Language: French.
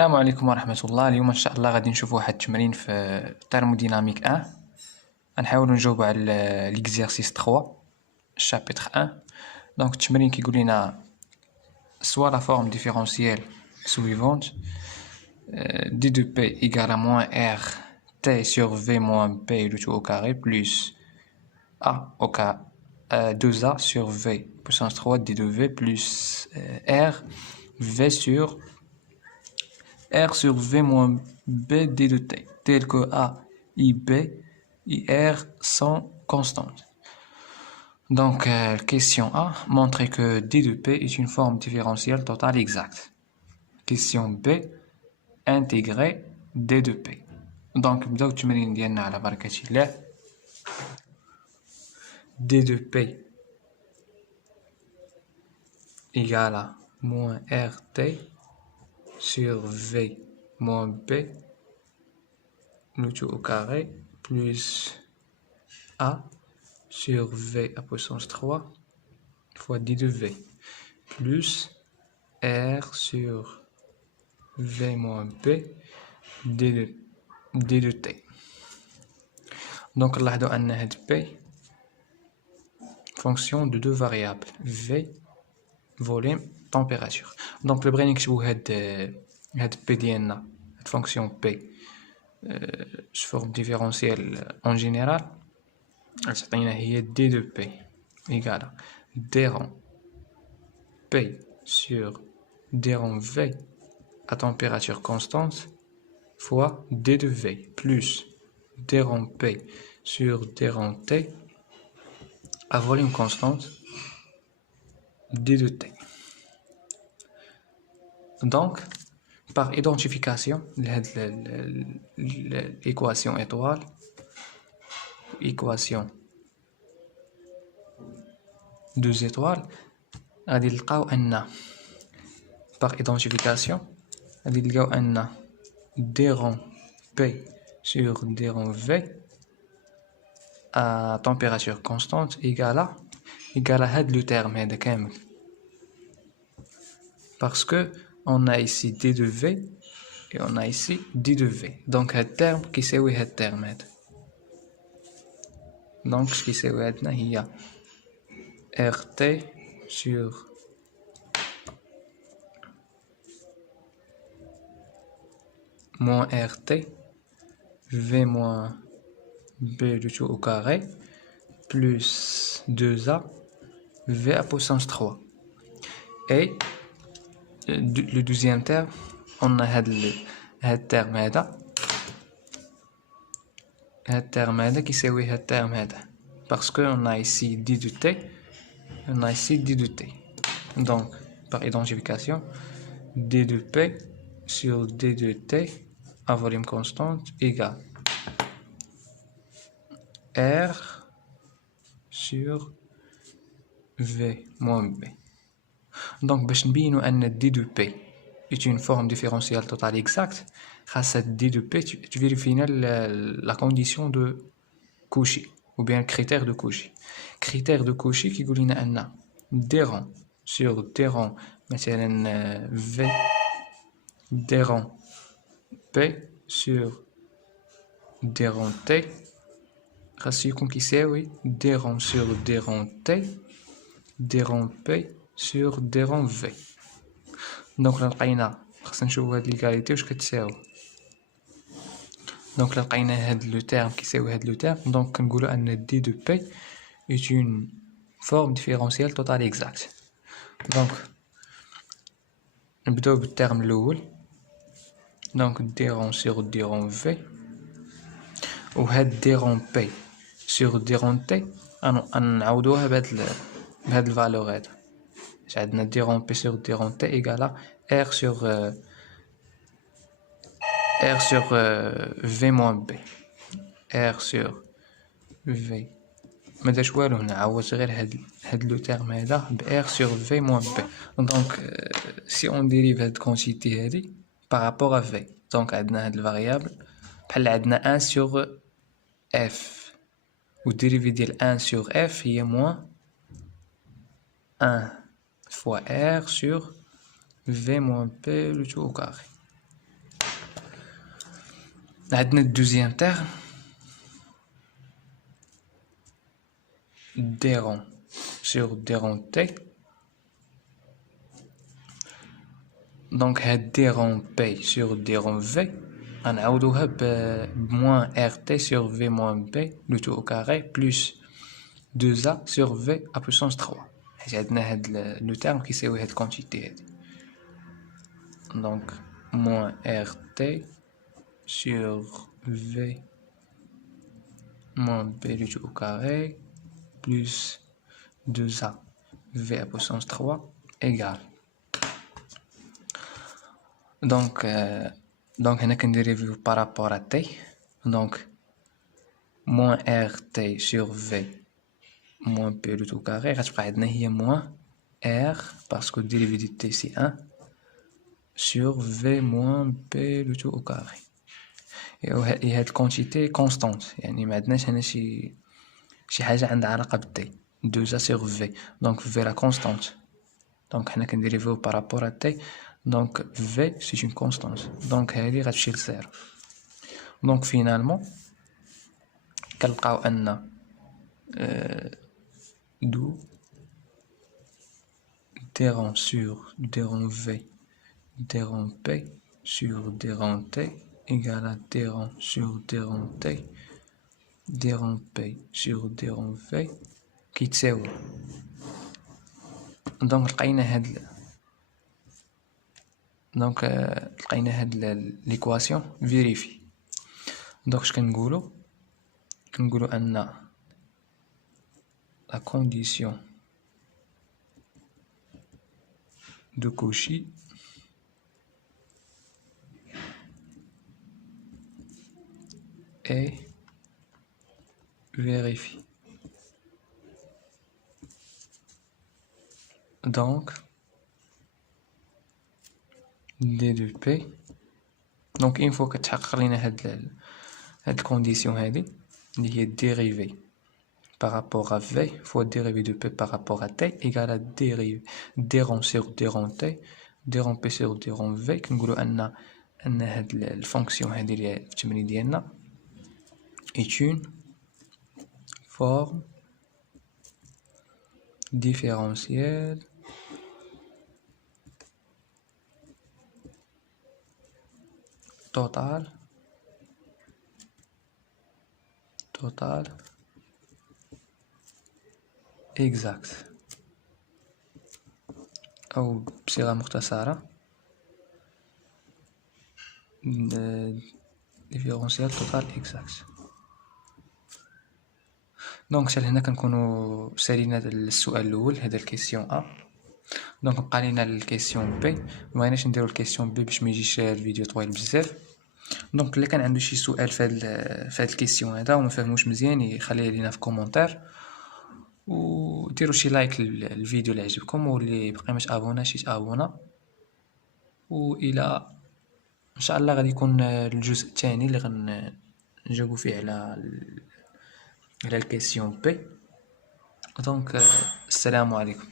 السلام عليكم ورحمة الله. اليوم إن شاء الله غادي نشوف واحد التمرين في thermodynamique 1. غنحاولوا نجاوبوا على l'exercice 3 chapitre 1. دونك التمرين كيقول لنا soit la forme différentielle suivante d de p égale à moins r t sur v moins p le tout au carré plus a au carré 2a sur v puissance 3 d de v plus r sur v moins b d de t, tel que a, i, b, i, r sont constantes. Donc, question A, montrer que d de p est une forme différentielle totale exacte. Question B, intégrer d de p. Donc, نبداو التمرين ديالنا على بركة الله. d de p égale à moins rt sur v moins b, le tout au carré, plus a sur v à puissance 3 fois d de v, plus r sur v moins b d de t. Donc نلاحظوا أن هاد p fonction de deux variables v volume température. Donc le بغينا نكتبو هاد p ديالنا هاد fonction p sous forme différentielle en général تعطينا هي d de p égale à d rond p sur d rond v à température constante fois d de v plus d rond p sur d rond t à volume constante d de t. Donc, par identification l'équation étoile, équation 2 étoiles, غادي نلقاو أن par identification غادي نلقاو أن d rond p sur d rond v à température constante égale à هاد le terme هذا كامل, parce que on a ici d de v et on a ici d de v. Donc هاد terme كيساوي هاد terme هذا. Donc ce كيساوي عندنا هي rt sur moins rt v moins b le tout au carré plus 2a v à puissance 3. Et le deuxième terme, on a هاد terme هذا كيساوي هاد terme هذا, parce que on a ici d de t, on a ici d de t. Donc par identification d de p sur d de t à volume constante égale r sur v moins b. Donc باش نبينو أن d de p est une forme différentielle totale exacte, grâce à d de p tu vérifies la condition de Cauchy ou bien le critère de Cauchy. Critère de Cauchy qui يقول لنا أن d rond sur d rond مثلا v d rond p sur d rond t خاصو يكون كيساوي d rond sur d rond t d rond p sur d rond v. دونك لقينا خاصنا نشوفو هاد ليكاليتي واش كتساوي. دونك لقينا هاد لو تيرم كيساوي هاد لو تيرم, دونك كنقولو ان d de p est une forme différentielle totale exacte. دونك نبداو بالتيرم الاول, دونك d rond sur d rond v و هاد d rond p sur d rond t غنعوضوها بهاد الفالور هذا. عندنا d rond p sur d rond t égale à r sur v moins b, r sur v ما داش والو هنا, عوضت غير هاد لو تيرم هذا ب r sur v moins b. دونك si on dérive هاد quantité هادي par rapport à v, دونك عندنا هاد الفاريابل بحال عندنا 1 sur f و dérivé ديال 1 sur f هي moins 1 fois r sur v moins p le tout au carré. عندنا الدوزيام terme d rond sur d rond t. Donc هاد d rond p sur d rond v غنعوضوها ب moins rt sur v moins b le tout au carré plus 2a sur v à puissance 3. حيت عندنا هاد لو terme كيساوي هاد quantité هادي. Donc moins rt sur v moins b le tout au carré plus 2a v à puissance 3 égale. Donc هنا كنديريفيو par rapport à t. Donc moins rt sur v moins p le tout carré غتبقى عندنا هي moins r parce que le dérivé de t c'est 1 sur v moins p le tout au carré. Et هاد quantité constante يعني ما عندناش هنا شي حاجة عندها علاقة ب t. 2a sur v donc v la constante. Donc حنا كنديريفيو par rapport à t. Donc v c'est une constante. Donc هادي غتمشي لزيرو. Donc finalement كنلقاو أن d'où d rond sur d rond v d rond p sur d rond t égale à d rond sur d rond t d rond p sur d rond v كيتساوي. دونك لقينا هاد ليكواسيون فيريفي. دونك اش كنقولو ان la condition de Cauchy est vérifiée. Donc d de p donc une fois كتحقق لينا هاد الكونديسيون هادي اللي هي dérivée par rapport à v fois dérivée de p par rapport à t égale à dérivée d rond sur d rond t d rond p sur d rond v. كنقولو ان هاد الفونكسيون هادي اللي في التمرين ديالنا est une forme différentielle totale exacte أو بصيغة مختصرة différentielle totale exacte. دونك حتى لهنا كنكونو سالينا السؤال الأول هذا الكيسيون أ. دونك بقى لينا الكيسيون بي. مبغيناش نديرو الكيسيون بي باش ميجيش الفيديو طويل بزاف. دونك اللي كان عنده شي سؤال في هاد الكيسيون هذا وما فهموش مزيان يخليه لينا في كومونتير وديروا شي لايك للفيديو اللي عجبكم واللي بقى مش ابوناش يتابونا. والى ان شاء الله غادي يكون الجزء الثاني اللي غنجاوبوا فيه على الكيسيون بي. دونك السلام عليكم.